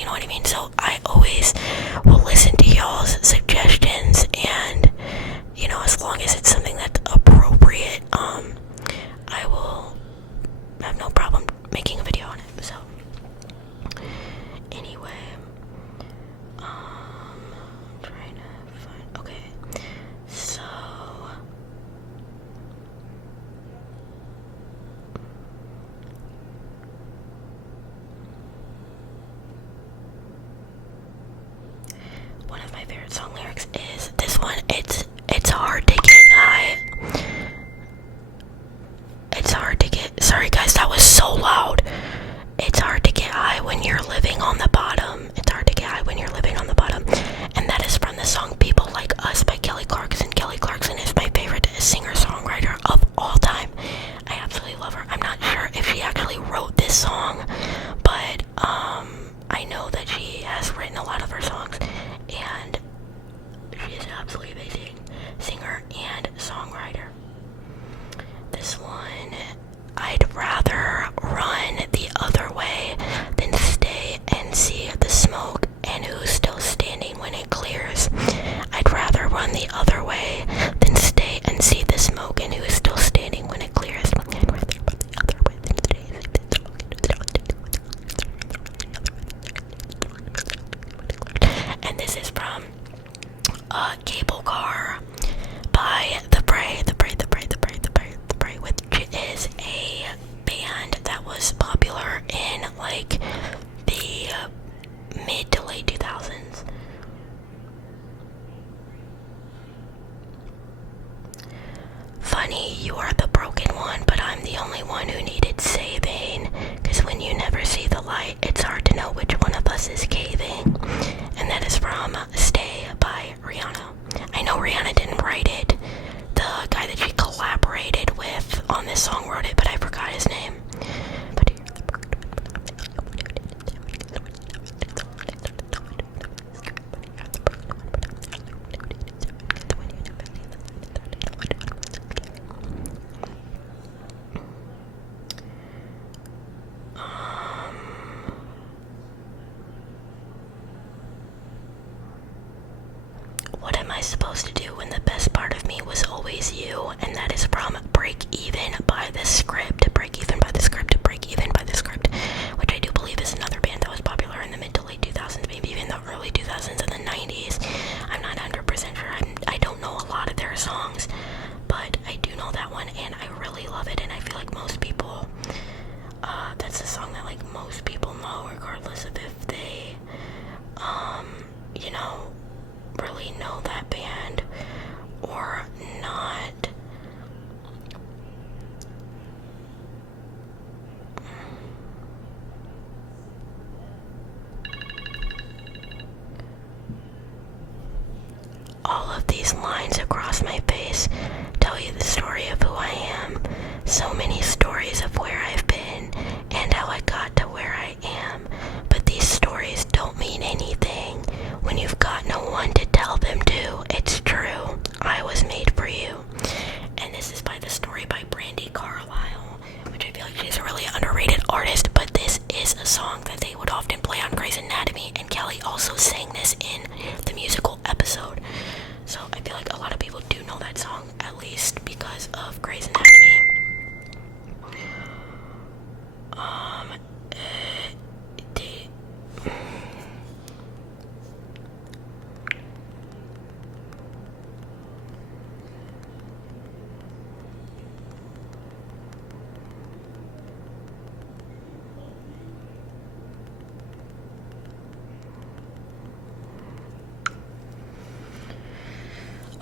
you know what I mean? So I always will listen to y'all's suggestions, and as long as it's something that's appropriate, I will have no problem making a video on it. So anyway, I'm trying to find. Okay, so one of my favorite song lyrics is this one. It's hard to get high. It's hard to get. Sorry guys, that was so loud. It's hard to get high when you're living on the bottom. It's hard to get high when you're living on the bottom. And that is from the song People Like Us by Kelly Clarkson. Kelly Clarkson is my favorite singer-songwriter of all time. I absolutely love her. I'm not sure if she actually wrote this song, but I know that she has written a lot of her songs, and she is an absolutely amazing singer and songwriter. This one, I'd rather run the other way than stay and see the smoke and who's still standing when it clears. I'd rather run the other way than stay and see the smoke and who's still standing when it clears. I'd rather run the other way than stay and see the smoke and who's still standing. And this is from Cable Car by The Bray, which is a band that was popular in like the mid to late 2000s. Funny, you are the broken one, but I'm the only one who needed saving. Cause when you never see the light, it's hard to know which one of us is caving. And that is from Stay by Rihanna. I know Rihanna didn't write it. The guy that she collaborated with on this song wrote it, but I forgot his name. What am I supposed to do when the best part of me was always you? And that is from Break Even by The Script. Break Even by The Script. Break Even by The Script, which I do believe is another band that was popular in the mid to late 2000s, maybe even the early 2000s and the 90s. I'm not 100% sure. I don't know a lot of their songs, but I do know that one, and I really love it. And I feel like most people, that's a song that like most people know, regardless of if they, really know that band or not. All of these lines across my face tell you the story of who I am. So many stories of where I've been and how I got to where I am. But these stories don't mean anything when you've got no one to tell them to. It's true. I was made for you. And this is by The Story by Brandi Carlile, which I feel like she's a really underrated artist, but this is a song that they would often play on Grey's Anatomy, and Kelly also sang this in the musical episode. So I feel like a lot of people do know that song, at least because of Grey's Anatomy.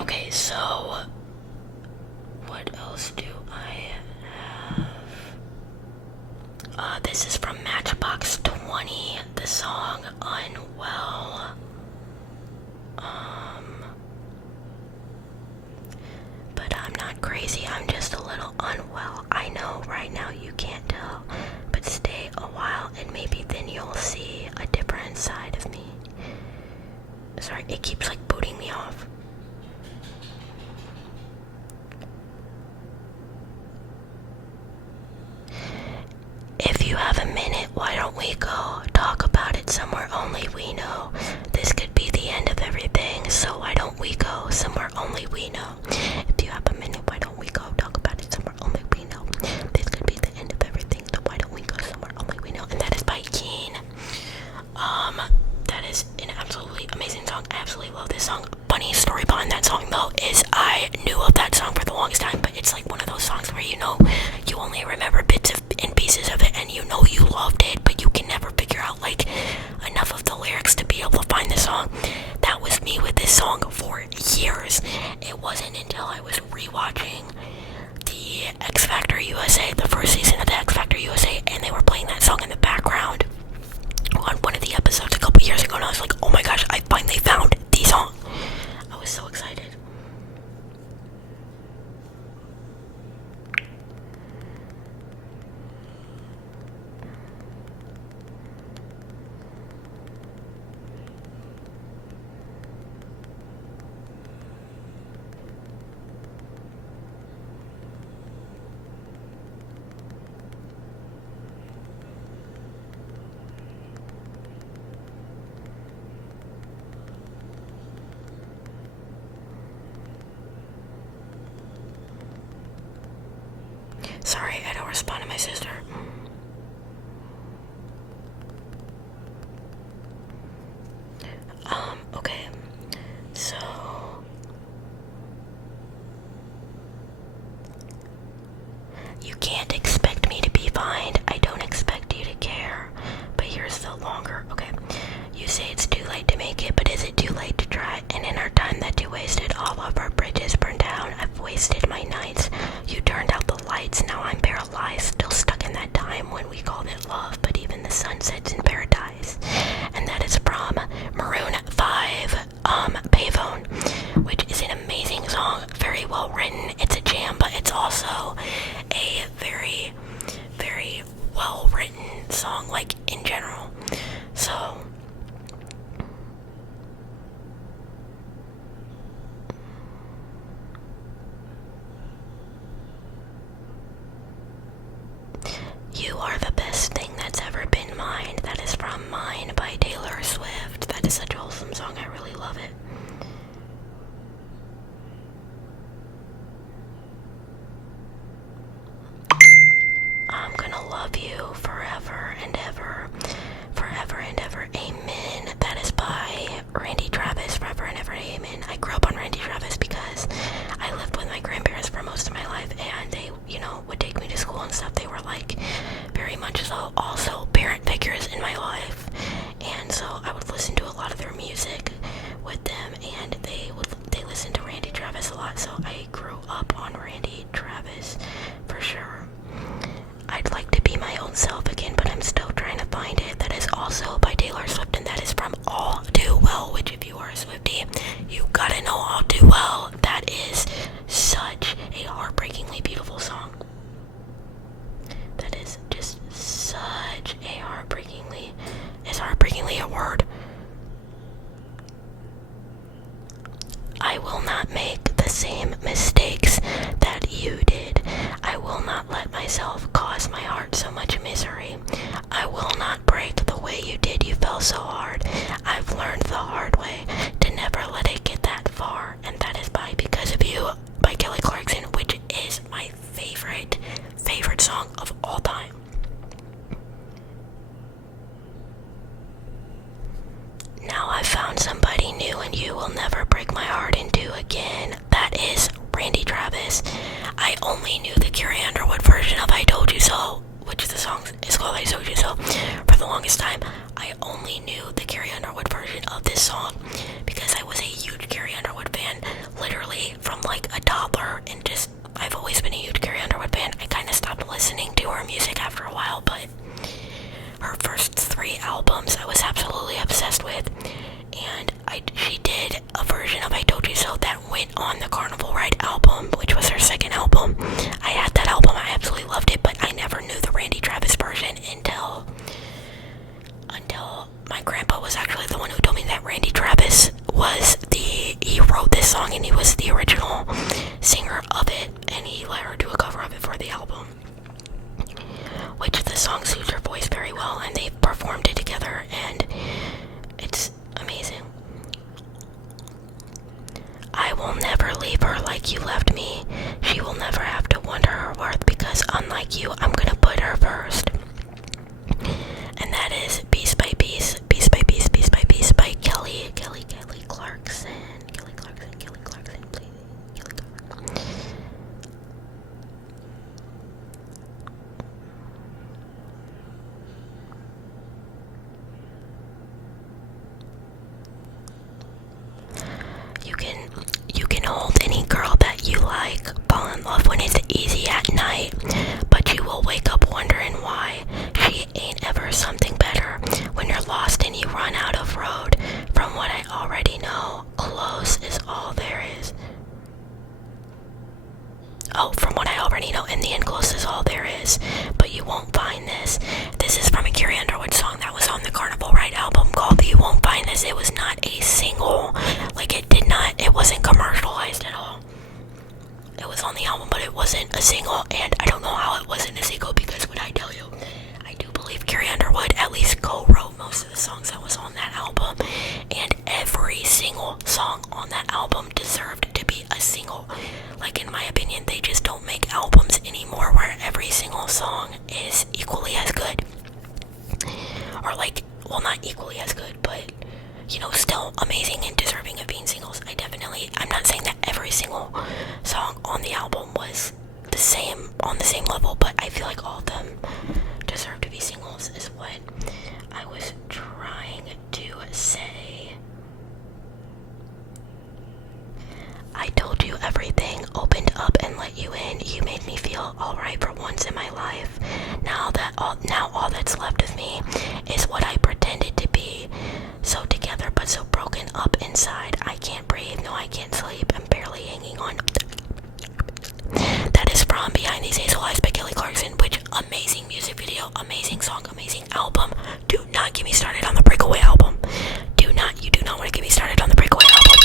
Okay, so what else do I have? This is from Matchbox 20, the song Unwell. But I'm not crazy, I'm just a little unwell. I know right now you can't tell, but stay a while and maybe then you'll see a different side of me. Sorry, it keeps like booting me off. If you have a minute, why don't we go talk about it Somewhere only we know. This could be the end of everything, so why don't we go somewhere only we know? If you have a minute, why don't we go talk about it somewhere only we know? This could be the end of everything, so why don't we go somewhere only we know? And that is by Keen. That is an absolutely amazing song. I absolutely love this song. Funny story behind that song though is I knew of that song for the longest time, but it's like one of those songs where you only remember bits and pieces of it, and you loved it, but you can never figure out like enough of the lyrics to be able to find the song. That was me with this song for years. It wasn't until I was rewatching the X Factor USA, the first season of the X Factor USA, and they were playing that song in the background on one of the episodes a couple years ago, and I was like, oh my gosh, I finally found the song. I was so excited. Sorry, I don't respond to my sister. Okay. So you can't expect me to be fine. I don't expect you to care. But here's the longer. Okay. You say it's too late to make it, but is it too late to try? And in our time that you wasted, all of our bridges burned down. I've wasted my nights. You turned out the lights. Now I'm paralyzed, still stuck in that time when we called it love, but even the sun sets in paradise. And that is from Maroon 5, Payphone, which is an amazing song, very well written. It's a jam, but it's also a very, very well written song, like in general. So You Are the Best Thing That's Ever Been Mine. That is from Mine by Taylor Swift. That is such a wholesome song. I really love it. I'm gonna love you forever and ever. Forever and ever. Amen. That is by Randy Travis. Forever and ever. Amen. I grew up on Randy Travis because I lived with my grandparents for most of my life, and they, would take me to school and stuff. They were like very much so also parent figures in my life, and so I would listen to a lot of their music with them, and they listened to Randy Travis a lot, so I grew up on Randy Travis for sure. I'd like to be my own self again, but I'm still trying to find it. That is also by Taylor Swift, and that is from All Too Well, which if you are a Swiftie, you gotta know All Too Well. That is such a heartbreakingly beautiful song. That is just such a heartbreakingly, is heartbreakingly a word? I will not make the same mistakes that you did. I will not let myself cause my heart so much misery. I will not break the way you did. You fell so hard. I've learned the hard way to never let it get that far. And that is by Because of You by Kelly Clarkson, which is my favorite song of all time. Now I've found somebody new, and you will never break my heart into again. That is Randy Travis. I only knew the Carrie Underwood version of I Told You So, which the song is called I Told You So. For the longest time, I only knew the Carrie Underwood version of this song because I was a huge Carrie Underwood fan, literally from like a toddler, and just I've always been a huge Carrie Underwood fan. I kind of stopped listening to her music after a while, but her first 3 albums I was absolutely obsessed with, and she did a version of I Told You So that went on the Carnival Ride album, which was her second album. I had that album, I absolutely loved it, but I never knew the Randy Travis version until my grandpa was actually the one who told me that Randy Travis he wrote this song and he was the original singer of it, and he let her do a cover of it for the album, which the song suits her voice very well, and they performed it together, and Carrie Underwood song that was on the Carnival Ride album called You Won't Find This. It was not a single. Like, it wasn't commercialized at all. It was on the album, but it wasn't a single, and I don't know how it wasn't a single, because what I tell you, I do believe Carrie Underwood at least co-wrote most of the songs that was on that album, and every single song on that album deserved to be a single. Like, in my opinion, they just don't make albums anymore where every single song is equally as good. Or like, well, not equally as good, but, you know, still amazing and deserving of being singles. I'm not saying that every single song on the album was on the same level, but I feel like all of them deserve to be singles, is what I was trying to say. I told you everything, opened up and let you in. You made me feel alright for once in my life. Now all that's left of me is what I pretended to be. So together but so broken up inside. I can't breathe, no I can't sleep. I'm barely hanging on. That is from Behind These Hazel Eyes by Kelly Clarkson, which amazing music video, amazing song, amazing album. Do not get me started on the Breakaway album. You do not want to get me started on the Breakaway album.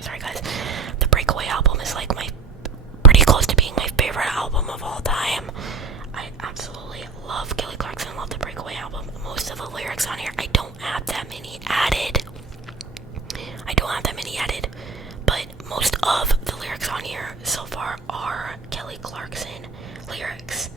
Sorry guys. The Breakaway album is like pretty close to being my favorite album of all time. I absolutely love Kelly Clarkson, love the Breakaway album. Most of the lyrics on here, I don't have that many added, but most of the lyrics on here so far are Kelly Clarkson lyrics.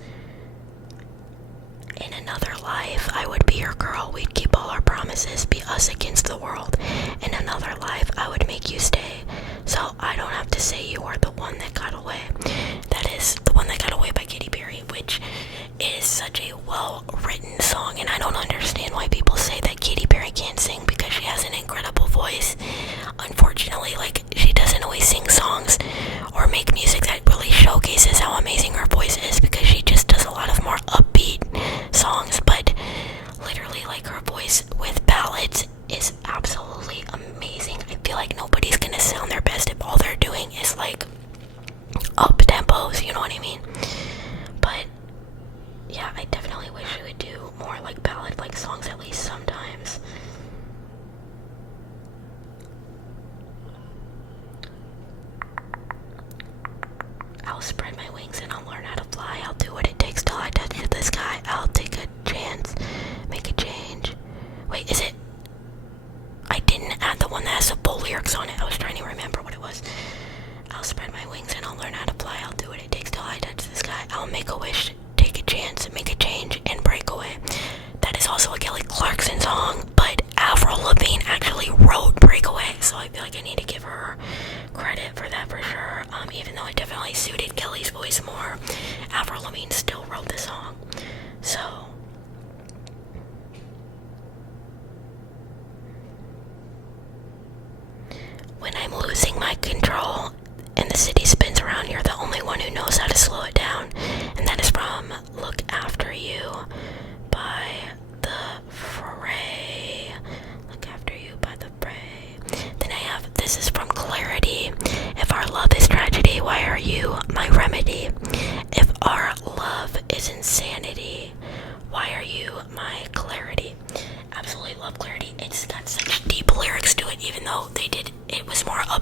In another life, I would be your girl. We'd keep all our promises, be us against the world. In another life, I would make you stay, so I don't have to say you are the one that got away. That is The One That Got Away by Katy Perry, which is such a well-written song, and I don't understand why people say that Katy Perry can't sing, because she has an incredible voice. Unfortunately, like, she doesn't always sing songs or make music that really showcases how amazing her voice is, because she just does a lot of more upbeat songs, but literally, like, her voice with ballads is absolutely amazing. I feel like nobody's gonna sound their best if all they're doing is like up tempos, you know what I mean? But yeah, I definitely wish she would do more like ballad like songs at least sometimes. I'll spread my wings and I'll learn how to fly. I'll do what it takes till I touch the sky. I'll take a chance, make a change. Wait, is it? I didn't add the one that has the full lyrics on it. I was trying to remember what it was. I'll spread my wings and I'll learn how to fly. I'll do what it takes till I touch the sky. I'll make a wish, take a chance, make a change, and break away. That is also a Kelly Clarkson song, but Avril Lavigne actually wrote Breakaway, so I feel like I need to give her credit for that for sure. Even though it definitely suited Kelly's voice more, Avril Lavigne still wrote the song. So when I'm losing my control and the city spins around, you're the only one who knows how to slow it down. And that is from Look After You by The Fray. Look After You by The Fray. Then I have, this is from Clarity. If our love is tragedy, why are you my remedy? If our love is insanity, why are you my clarity? Absolutely love Clarity. It's got such deep lyrics to it, even though it was more upbeat